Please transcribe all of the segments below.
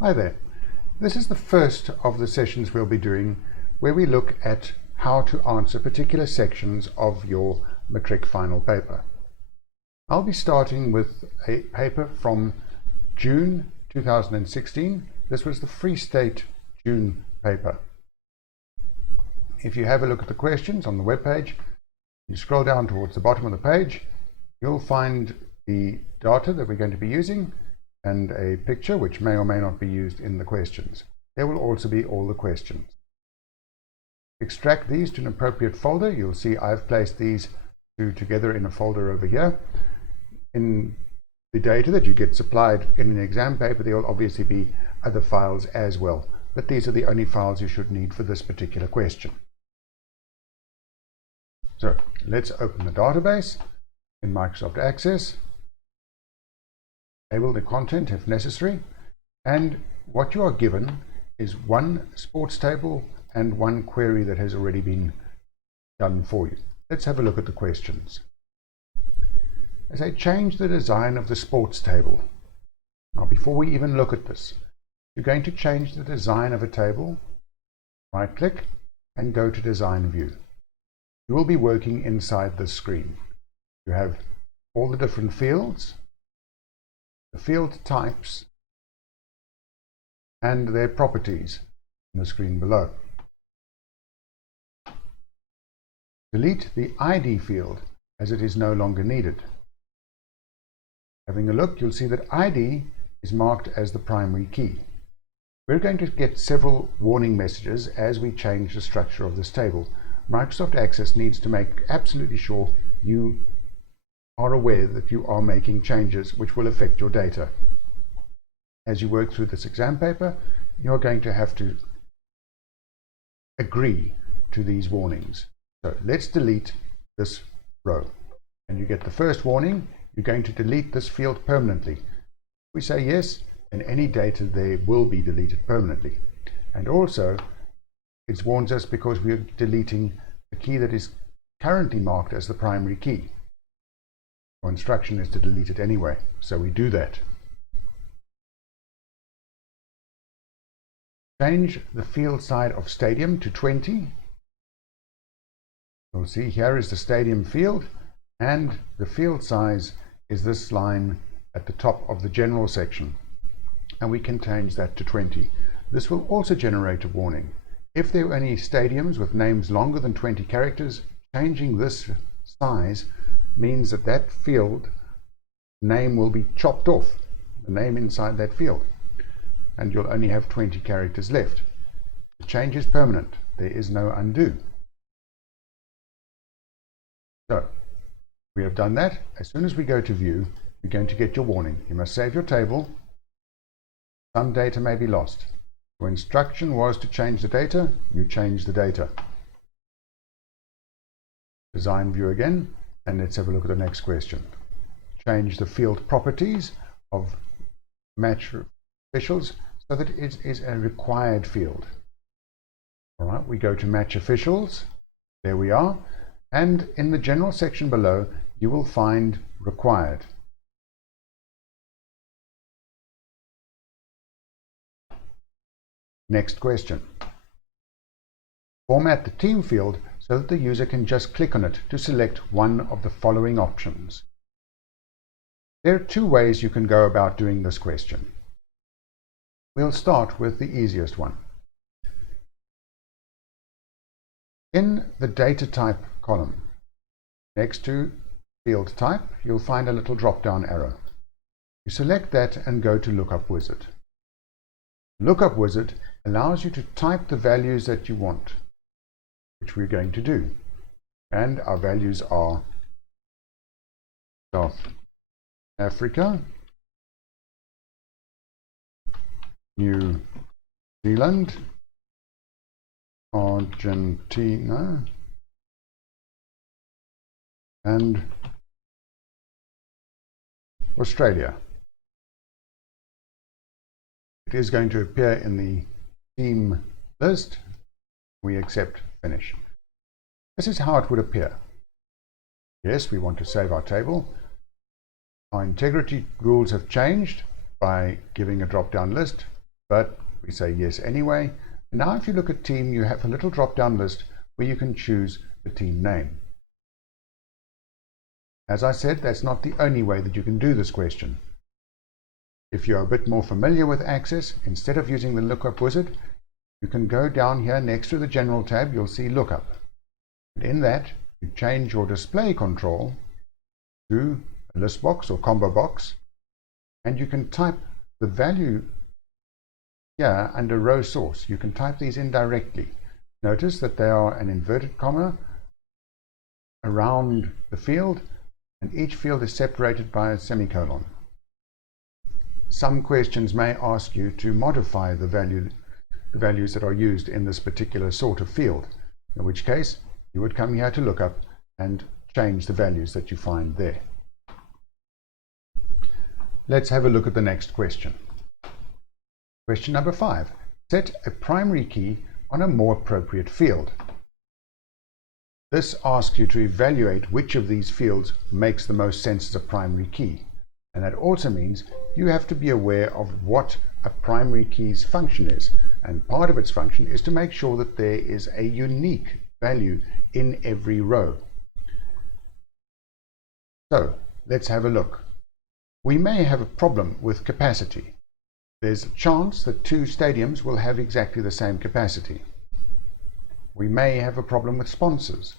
Hi there. This is the first of the sessions we'll be doing where we look at how to answer particular sections of your matric final paper. I'll be starting with a paper from June 2016. This was the Free State June paper. If you have a look at the questions on the web page, you scroll down towards the bottom of the page, you'll find the data that we're going to be using and a picture which may or may not be used in the questions. There will also be all the questions. Extract these to an appropriate folder. You'll see I've placed these two together in a folder over here. In the data that you get supplied in an exam paper, there will obviously be other files as well, but these are the only files you should need for this particular question. So let's open the database in Microsoft Access, enable the content if necessary, and what you are given is one sports table and one query that has already been done for you. Let's have a look at the questions. As I change the design of the sports table. Now before we even look at this, you're going to change the design of a table, right click and go to Design View. You will be working inside this screen. You have all the different fields, the field types, and their properties in the screen below. Delete the ID field as it is no longer needed. Having a look, you'll see that ID is marked as the primary key. We're going to get several warning messages as we change the structure of this table. Microsoft Access needs to make absolutely sure you are aware that you are making changes which will affect your data. As you work through this exam paper, you're going to have to agree to these warnings. So let's delete this row. And you get the first warning, you're going to delete this field permanently. We say yes, and any data there will be deleted permanently. And also, it warns us because we are deleting the key that is currently marked as the primary key. Our instruction is to delete it anyway, so we do that. Change the field size of stadium to 20. You'll see here is the stadium field, and the field size is this line at the top of the general section, and we can change that to 20. This will also generate a warning. If there are any stadiums with names longer than 20 characters, changing this size means that that field name will be chopped off, the name inside that field, and you'll only have 20 characters left. The change is permanent. There is no undo. So we have done that. As soon as we go to view, you're going to get your warning. You must save your table. Some data may be lost. Your instruction was to change the data. You change the data. Design view again, and let's have a look at the next question. Change the field properties of match officials so that it is a required field. All right, we go to match officials. There we are. And in the general section below, you will find required. Next question. Format the team field so that the user can just click on it to select one of the following options. There are two ways you can go about doing this question. We'll start with the easiest one. In the data type column, next to field type, you'll find a little drop-down arrow. You select that and go to Lookup Wizard. Lookup Wizard allows you to type the values that you want, which we're going to do. And our values are South Africa, New Zealand, Argentina, and Australia. It is going to appear in the team list. We accept finish. This is how it would appear. Yes, we want to save our table. Our integrity rules have changed by giving a drop-down list. but we say yes anyway. And now if you look at team, you have a little drop-down list where you can choose the team name. As I said, that's not the only way that you can do this question. If you're a bit more familiar with Access, instead of using the lookup wizard, you can go down here next to the General tab, you'll see Lookup. And in that, you change your display control to a list box or combo box, and you can type the value here under row source. You can type these in directly. Notice that they are an inverted comma around the field, and each field is separated by a semicolon. Some questions may ask you to modify the values that are used in this particular sort of field, in which case you would come here to Lookup and change the values that you find there. Let's have a look at the next question. Question number 5. Set a primary key on a more appropriate field. This asks you to evaluate which of these fields makes the most sense as a primary key. And that also means you have to be aware of what a primary key's function is. And part of its function is to make sure that there is a unique value in every row. So let's have a look. We may have a problem with capacity. There's a chance that two stadiums will have exactly the same capacity. We may have a problem with sponsors.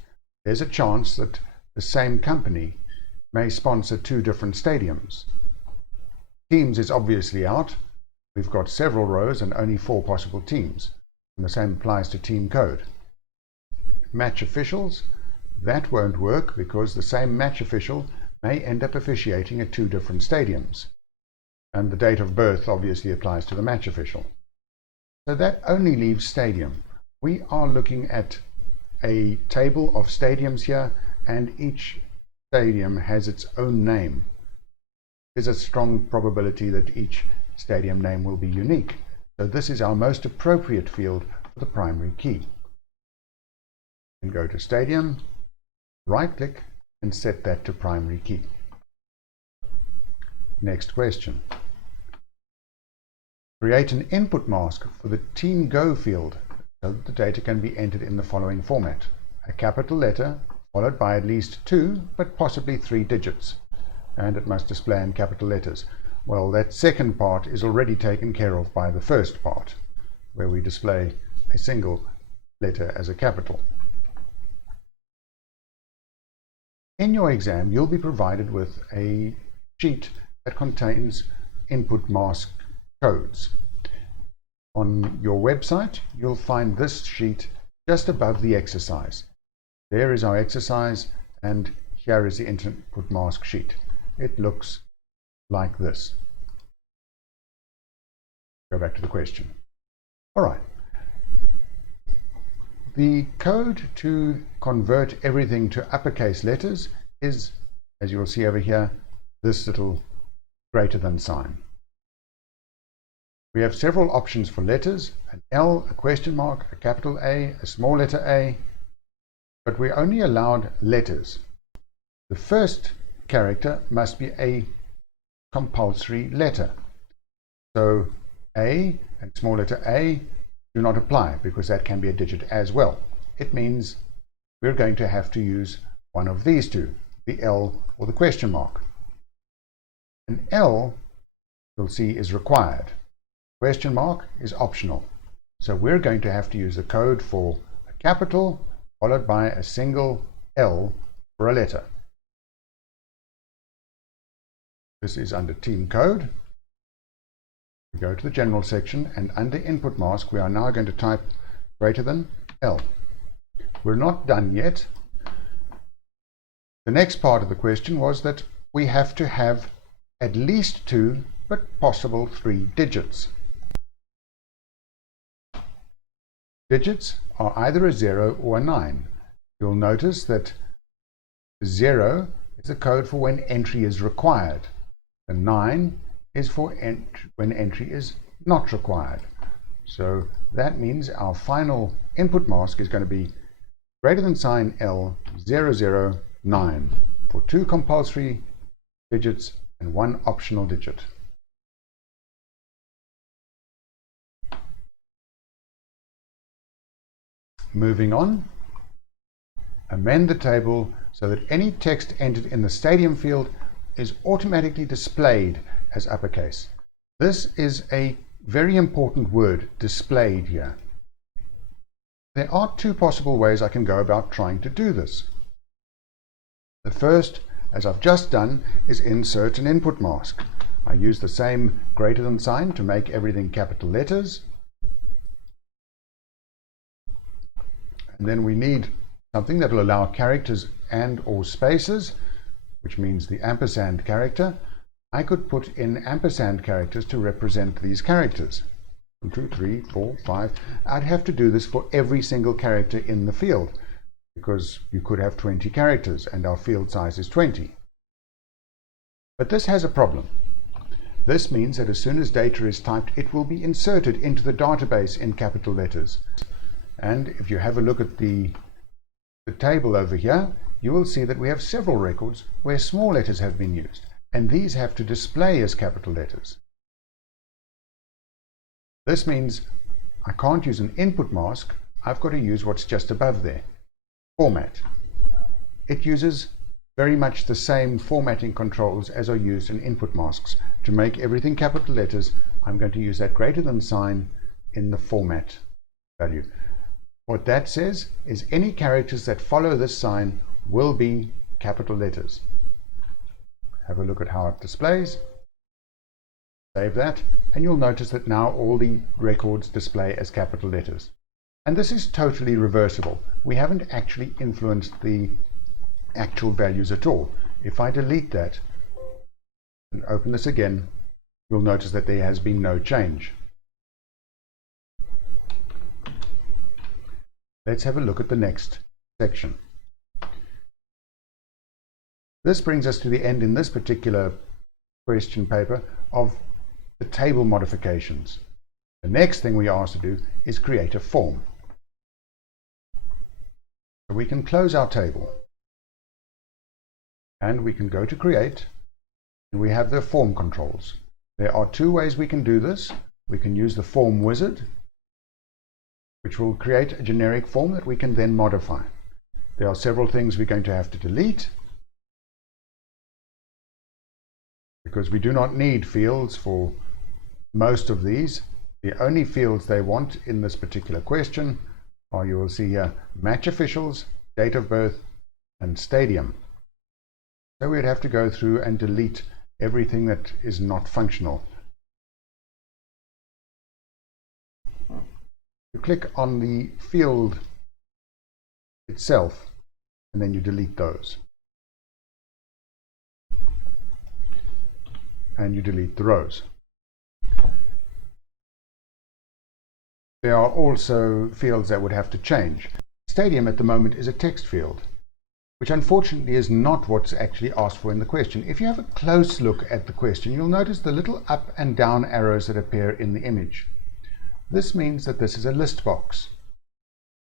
There's a chance that the same company may sponsor two different stadiums. Teams is obviously out. We've got several rows and only 4 possible teams. And the same applies to team code. Match officials, that won't work because the same match official may end up officiating at 2 different stadiums. And the date of birth obviously applies to the match official. So that only leaves stadium. We are looking at a table of stadiums here, and each stadium has its own name. There's a strong probability that each stadium name will be unique. So this is our most appropriate field for the primary key. And go to Stadium, right-click, and set that to primary key. Next question. Create an input mask for the Team Go field so that the data can be entered in the following format. A capital letter followed by at least 2 but possibly 3 digits, and it must display in capital letters. Well, that second part is already taken care of by the first part, where we display a single letter as a capital. In your exam, you'll be provided with a sheet that contains input mask codes. On your website, you'll find this sheet just above the exercise. There is our exercise, and here is the input mask sheet. It looks like this. Go back to the question. All right. The code to convert everything to uppercase letters is, as you will see over here, this little greater than sign. We have several options for letters: an L, a question mark, a capital A, a small letter A, but we're only allowed letters. The first character must be a compulsory letter. So A and small letter A do not apply because that can be a digit as well. It means we're going to have to use one of these two, the L or the question mark. An L, you'll see, is required. Question mark is optional. So we're going to have to use the code for a capital followed by a single L for a letter. This is under Team Code. We go to the General section, and under Input Mask we are now going to type greater than L. We're not done yet. The next part of the question was that we have to have at least 2 but possible 3 digits. Digits are either a 0 or a 9. You'll notice that the 0 is the code for when entry is required. The 9 is for when entry is not required. So that means our final input mask is going to be greater than sign L 009 for 2 compulsory digits and 1 optional digit. Moving on, amend the table so that any text entered in the stadium field is automatically displayed as uppercase. This is a very important word, displayed, here. There are two possible ways I can go about trying to do this. The first, as I've just done, is insert an input mask. I use the same greater than sign to make everything capital letters. And then we need something that will allow characters and or spaces, which means the ampersand character. I could put in ampersand characters to represent these characters. 1, 2, 3, 4, 5. I'd have to do this for every single character in the field, because you could have 20 characters and our field size is 20. But this has a problem. This means that as soon as data is typed, it will be inserted into the database in capital letters. And if you have a look at the table over here, you will see that we have several records where small letters have been used, and these have to display as capital letters. This means I can't use an input mask. I've got to use what's just above there, format. It uses very much the same formatting controls as are used in input masks. To make everything capital letters, I'm going to use that greater than sign in the format value. What that says is any characters that follow this sign will be capital letters. Have a look at how it displays. Save that, and you'll notice that now all the records display as capital letters. And this is totally reversible. We haven't actually influenced the actual values at all. If I delete that and open this again, you'll notice that there has been no change. Let's have a look at the next section. This brings us to the end in this particular question paper of the table modifications. The next thing we are asked to do is create a form. So we can close our table and we can go to create, and we have the form controls. There are two ways we can do this. We can use the form wizard, which will create a generic form that we can then modify. There are several things we're going to have to delete, because we do not need fields for most of these. The only fields they want in this particular question are, you will see here, match officials, date of birth, and stadium. So we'd have to go through and delete everything that is not functional. You click on the field itself and then you delete those. And you delete the rows. There are also fields that would have to change. Stadium at the moment is a text field, which unfortunately is not what's actually asked for in the question. If you have a close look at the question, you'll notice the little up and down arrows that appear in the image. This means that this is a list box.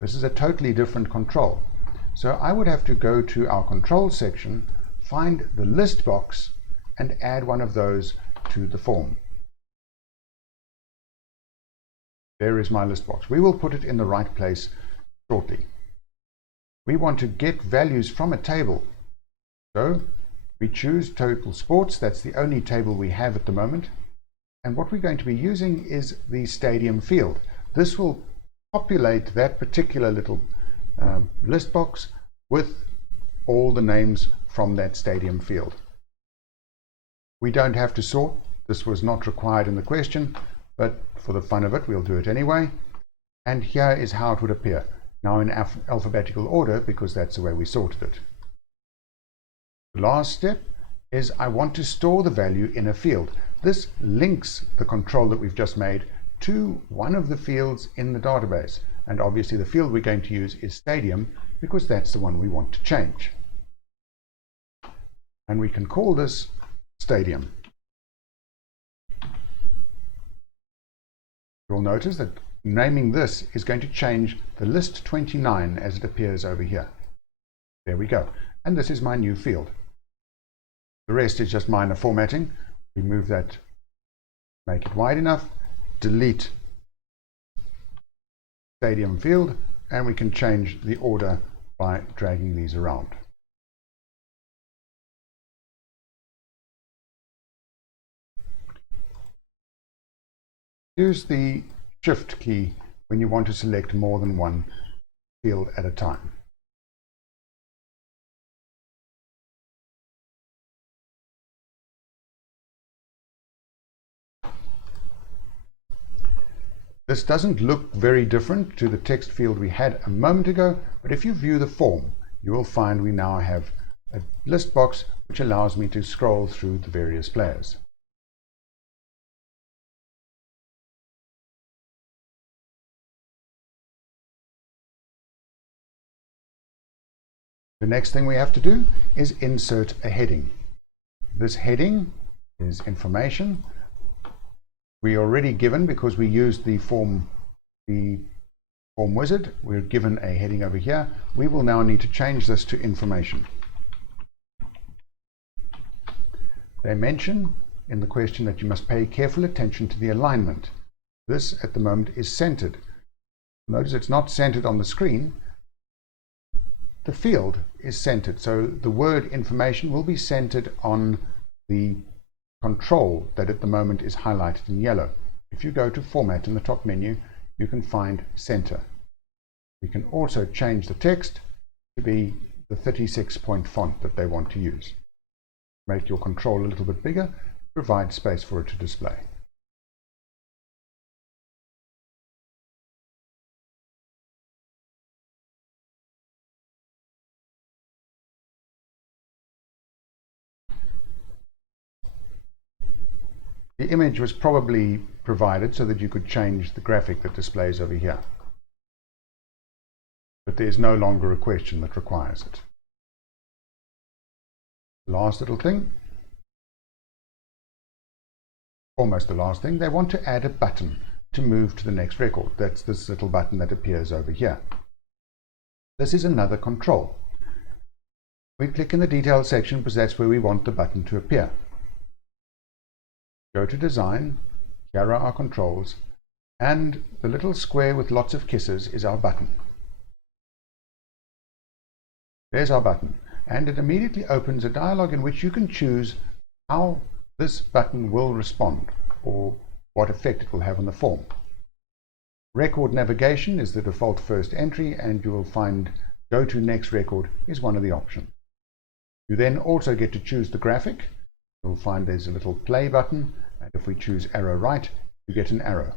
This is a totally different control. So I would have to go to our control section, find the list box, and add one of those to the form. There is my list box. We will put it in the right place shortly. We want to get values from a table. So we choose total sports. That's the only table we have at the moment. And what we're going to be using is the stadium field. This will populate that particular little list box with all the names from that stadium field. We don't have to sort. This was not required in the question, but for the fun of it, we'll do it anyway. And here is how it would appear. Now in alphabetical order, because that's the way we sorted it. The last step is I want to store the value in a field. This links the control that we've just made to one of the fields in the database. And obviously the field we're going to use is stadium, because that's the one we want to change. And we can call this stadium. You'll notice that naming this is going to change the list 29 as it appears over here. There we go. And this is my new field. The rest is just minor formatting. We move that, make it wide enough, delete stadium field, and we can change the order by dragging these around. Use the Shift key when you want to select more than one field at a time. This doesn't look very different to the text field we had a moment ago, but if you view the form, you will find we now have a list box which allows me to scroll through the various players. The next thing we have to do is insert a heading. This heading is information. We are already given, because we used the form wizard, we're given a heading over here. We will now need to change this to information. They mention in the question that you must pay careful attention to the alignment. This at the moment is centered. Notice it's not centered on the screen. The field is centered, so the word information will be centered on the control that at the moment is highlighted in yellow. If you go to Format in the top menu, you can find Center. You can also change the text to be the 36-point font that they want to use. Make your control a little bit bigger, provide space for it to display. The image was probably provided so that you could change the graphic that displays over here. But there's no longer a question that requires it. Last little thing, almost the last thing, they want to add a button to move to the next record. That's this little button that appears over here. This is another control. We click in the details section because that's where we want the button to appear. Go to Design, here are our controls, and the little square with lots of kisses is our button. There's our button, and it immediately opens a dialog in which you can choose how this button will respond, or what effect it will have on the form. Record navigation is the default first entry, and you will find Go to Next Record is one of the options. You then also get to choose the graphic. You'll find there's a little play button, and if we choose arrow right, you get an arrow.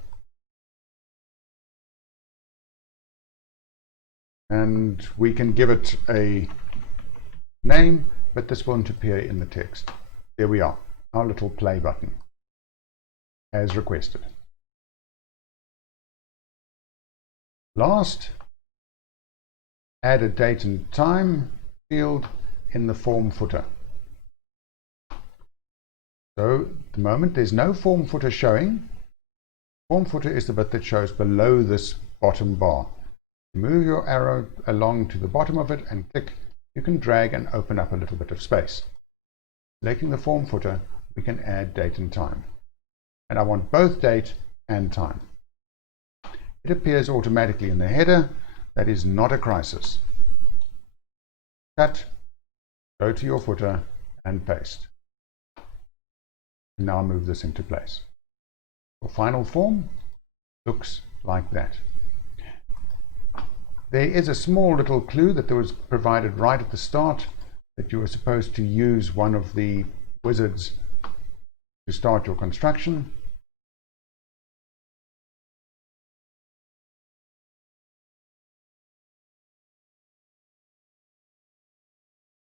And we can give it a name, but this won't appear in the text. There we are, our little play button, as requested. Last, add a date and time field in the form footer. So at the moment there's no form footer showing. Form footer is the bit that shows below this bottom bar. Move your arrow along to the bottom of it and click. You can drag and open up a little bit of space. Selecting the form footer, we can add date and time. And I want both date and time. It appears automatically in the header. That is not a crisis. Cut, go to your footer and paste. Now move this into place. Your final form looks like that. There is a small little clue that was provided right at the start, that you were supposed to use one of the wizards to start your construction.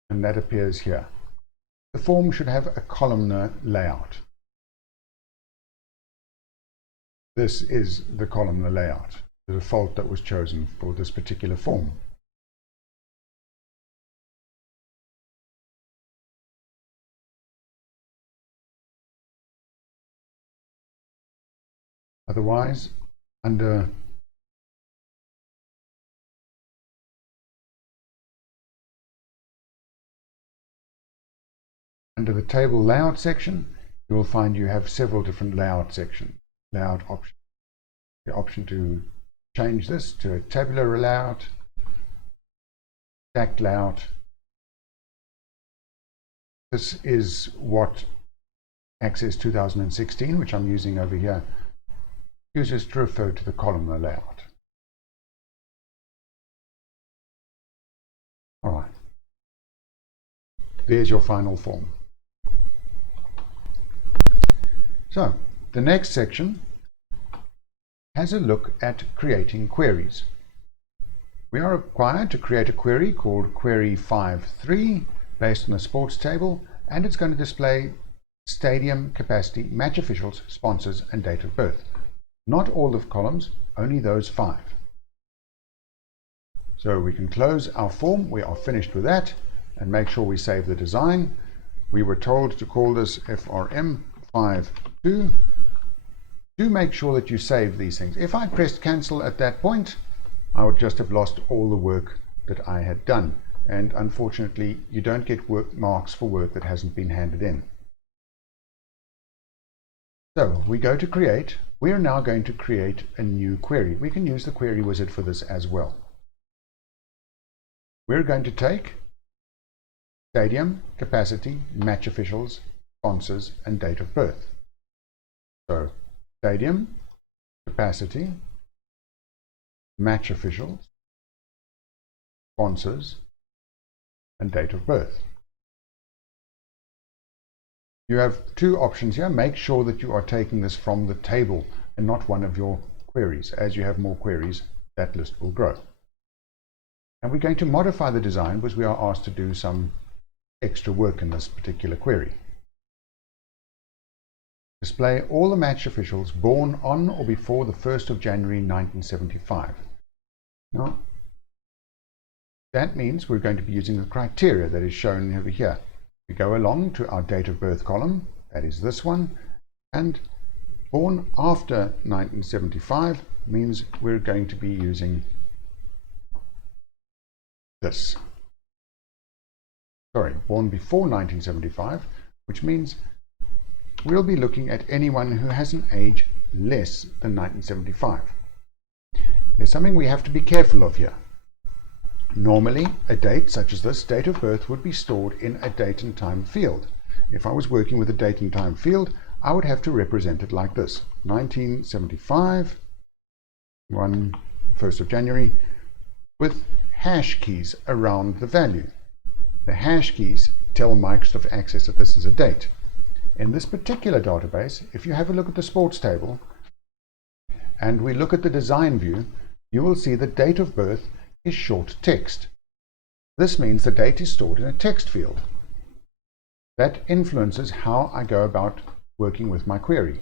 And that appears here. The form should have a columnar layout. This is the columnar layout, the default that was chosen for this particular form. Otherwise, under the table layout section, you will find you have several different layout sections, layout options. The option to change this to a tabular layout, stacked layout. This is what Access 2016, which I'm using over here, uses to refer to the columnar layout. All right. There's your final form. So the next section has a look at creating queries. We are required to create a query called query 5.3 based on the sports table, and it's going to display stadium, capacity, match officials, sponsors, and date of birth. Not all of the columns, only those 5. So we can close our form. We are finished with that, and make sure we save the design. We were told to call this FRM52. Do make sure that you save these things. If I pressed cancel at that point, I would just have lost all the work that I had done. And unfortunately, you don't get marks for work that hasn't been handed in. So we go to create. We are now going to create a new query. We can use the query wizard for this as well. We're going to take stadium, capacity, match officials, sponsors, and date of birth. So stadium, capacity, match officials, sponsors, and date of birth. You have 2 options here. Make sure that you are taking this from the table and not one of your queries. As you have more queries, that list will grow. And we're going to modify the design because we are asked to do some extra work in this particular query. Display all the match officials born on or before the 1st of January 1975. Now, that means we're going to be using the criteria that is shown over here. We go along to our date of birth column, that is this one, and born after 1975 means we're going to be using this. Sorry, born before 1975, which means we'll be looking at anyone who has an age less than 1975. There's something we have to be careful of here. Normally, a date such as this, date of birth, would be stored in a date and time field. If I was working with a date and time field, I would have to represent it like this: 1975, 1st of January, with hash keys around the value. The hash keys tell Microsoft Access that this is a date. In this particular database, if you have a look at the sports table and we look at the design view, you will see the date of birth is short text. This means the date is stored in a text field. That influences how I go about working with my query.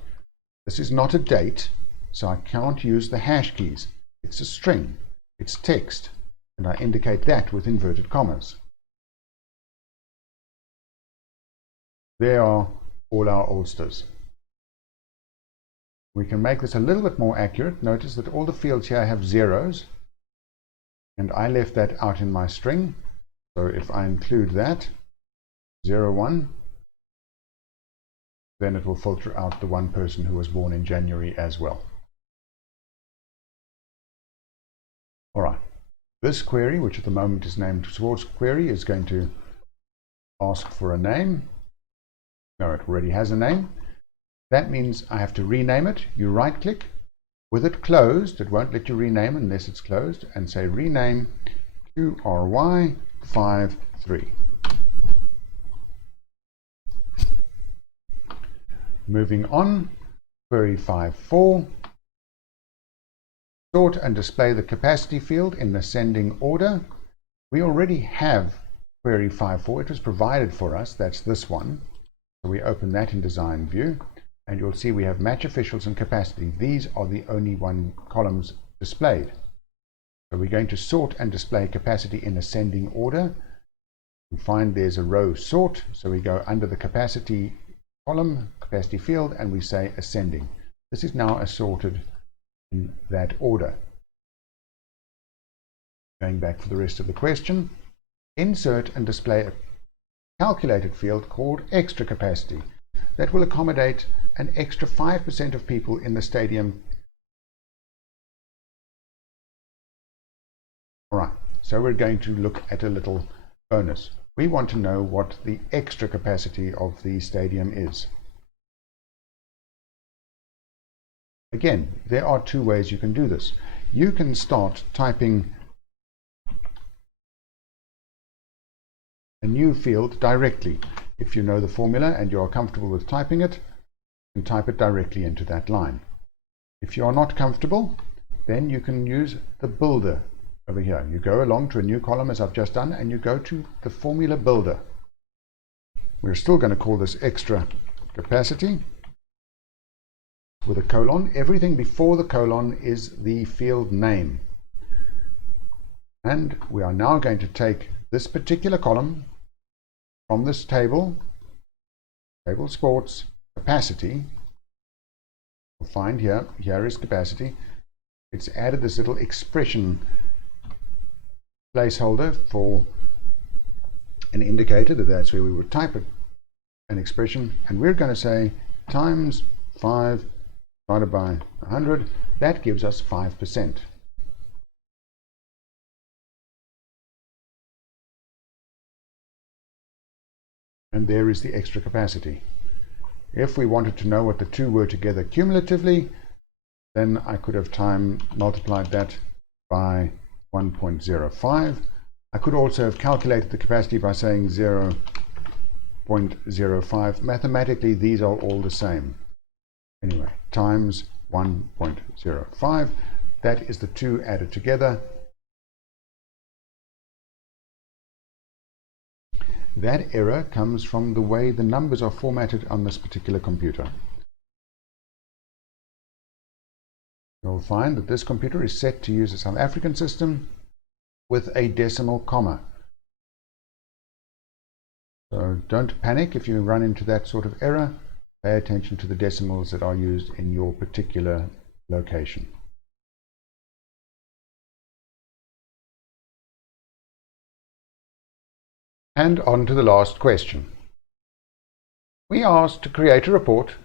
This is not a date, so I can't use the hash keys. It's a string, it's text, and I indicate that with inverted commas. There are all our Ulsters. We can make this a little bit more accurate. Notice that all the fields here have zeros, and I left that out in my string. So if I include that, 01, then it will filter out the one person who was born in January as well. All right, this query, which at the moment is named sports query, is going to ask for a name. No, it already has a name. That means I have to rename it. You right click. With it closed, it won't let you rename unless it's closed, and say rename QRY53. Moving on, query 5.4. Sort and display the capacity field in ascending order. We already have query 5.4. It was provided for us. That's this one. So we open that in design view, and you'll see we have match officials and capacity. These are the only columns displayed. So we're going to sort and display capacity in ascending order. We find there's a row sort, so we go under the capacity column, capacity field, and we say ascending. This is now assorted in that order. Going back for the rest of the question, insert and display a calculated field called extra capacity that will accommodate an extra 5% of people in the stadium So we're going to look at a little bonus. We want to know what the extra capacity of the stadium is. Again, there are two ways you can do this. You can start typing a new field directly. If you know the formula and you are comfortable with typing it, you can type it directly into that line. If you are not comfortable, then you can use the builder over here. You go along to a new column, as I've just done, and you go to the formula builder. We're still going to call this extra capacity with a colon. Everything before the colon is the field name. And we are now going to take this particular column from this table, table sports capacity. We'll find here is capacity. It's added this little expression placeholder for an indicator that's where we would type an expression, and we're going to say times 5 divided by 100. That gives us 5%. And there is the extra capacity. If we wanted to know what the two were together cumulatively, then I could have multiplied that by 1.05. I could also have calculated the capacity by saying 0.05. Mathematically, these are all the same. Anyway, times 1.05. That is the two added together. That error comes from the way the numbers are formatted on this particular computer. You'll find that this computer is set to use a South African system with a decimal comma. So don't panic if you run into that sort of error. Pay attention to the decimals that are used in your particular location. And on to the last question. We asked to create a report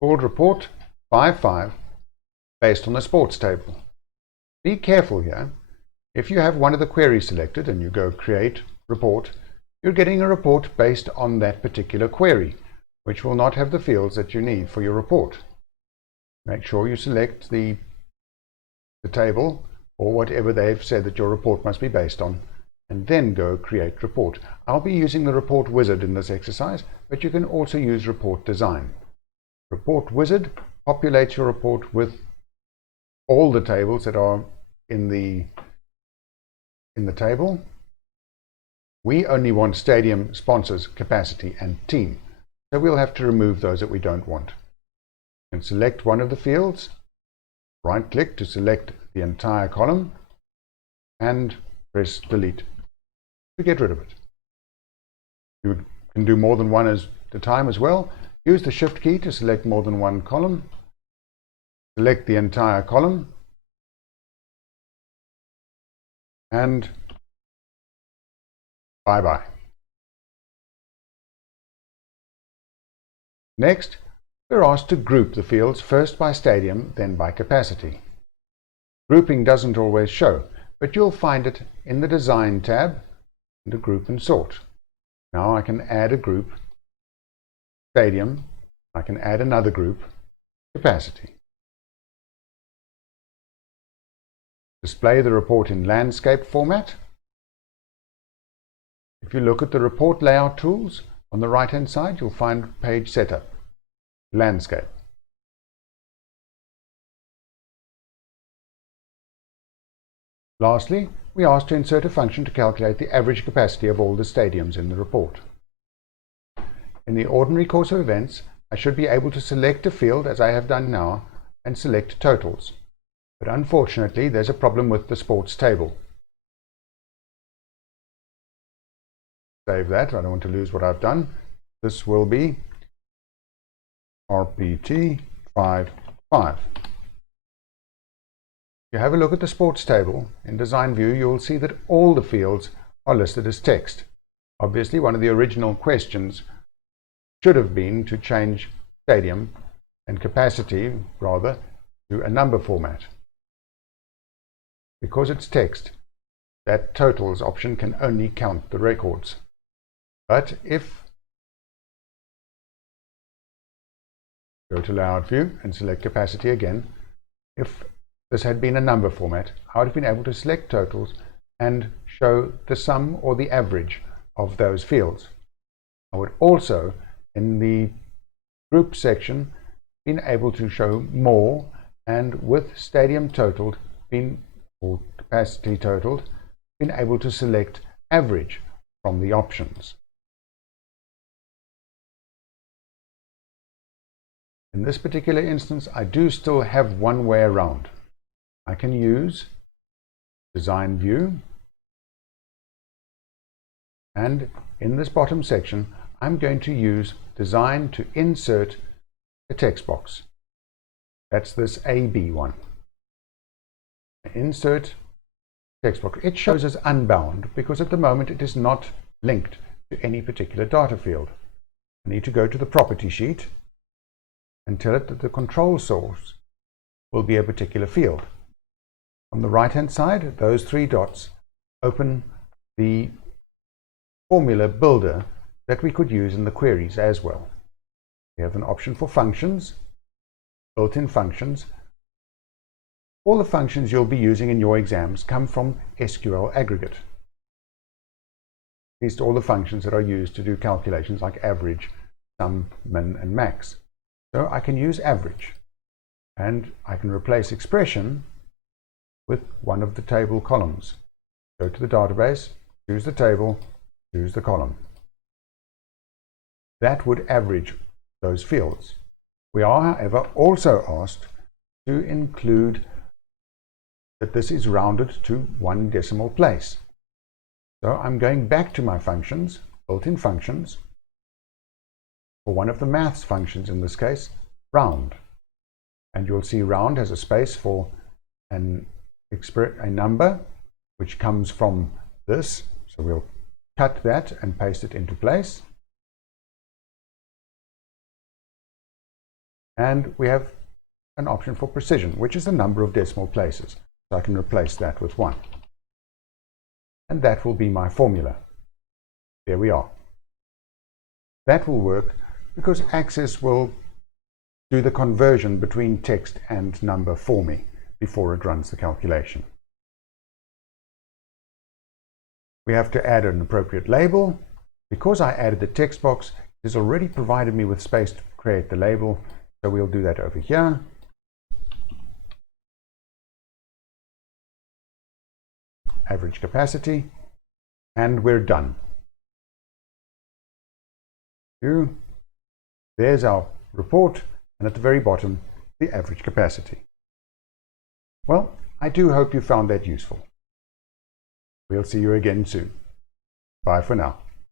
called Report 55 based on the sports table. Be careful here. If you have one of the queries selected and you go Create Report, you're getting a report based on that particular query, which will not have the fields that you need for your report. Make sure you select the table or whatever they've said that your report must be based on, and then go Create Report. I'll be using the Report Wizard in this exercise, but you can also use Report Design. Report Wizard populates your report with all the tables that are in the table. We only want stadium, sponsors, capacity, and team. So we'll have to remove those that we don't want. You can select one of the fields, right-click to select the entire column, and press Delete to get rid of it. You can do more than one at a time as well. Use the Shift key to select more than one column. Select the entire column, and bye-bye. Next, we're asked to group the fields first by stadium, then by capacity. Grouping doesn't always show, but you'll find it in the Design tab under Group and Sort. Now I can add a group, stadium. I can add another group, capacity. Display the report in landscape format. If you look at the report layout tools on the right hand side, you'll find page setup, landscape. Lastly, we asked to insert a function to calculate the average capacity of all the stadiums in the report. In the ordinary course of events, I should be able to select a field, as I have done now, and select totals. But unfortunately, there's a problem with the sports table. Save that. I don't want to lose what I've done. This will be RPT 55. If you have a look at the sports table in Design View, you'll see that all the fields are listed as text. Obviously, one of the original questions should have been to change stadium and capacity, rather, to a number format. Because it's text, that totals option can only count the records. But if go to layout view and select capacity again, if this had been a number format, I would have been able to select totals and show the sum or the average of those fields. I would also, in the group section, been able to show more, and with stadium totaled or capacity totaled, been able to select average from the options. In this particular instance, I do still have one way around. I can use design view, and in this bottom section I'm going to use design to insert a text box. That's this AB one. Insert text box. It shows as unbound because at the moment it is not linked to any particular data field. I need to go to the property sheet and tell it that the control source will be a particular field. On the right hand side, those three dots open the formula builder that we could use in the queries as well. We have an option for functions, built-in functions. All the functions you'll be using in your exams come from SQL aggregate. At least all the functions that are used to do calculations like average, sum, min, and max. So I can use average, and I can replace expression with one of the table columns. Go to the database, choose the table, choose the column. That would average those fields. We are, however, also asked to include that this is rounded to one decimal place. So I'm going back to my functions, built-in functions, for one of the maths functions, in this case, round. And you'll see round has a space for a number which comes from this. So we'll cut that and paste it into place. And we have an option for precision, which is the number of decimal places. So I can replace that with 1. And that will be my formula. There we are. That will work because Access will do the conversion between text and number for me before it runs the calculation. We have to add an appropriate label. Because I added the text box, it has already provided me with space to create the label, so we'll do that over here. Average capacity, and we're done. There's our report, and at the very bottom, the average capacity. Well, I do hope you found that useful. We'll see you again soon. Bye for now.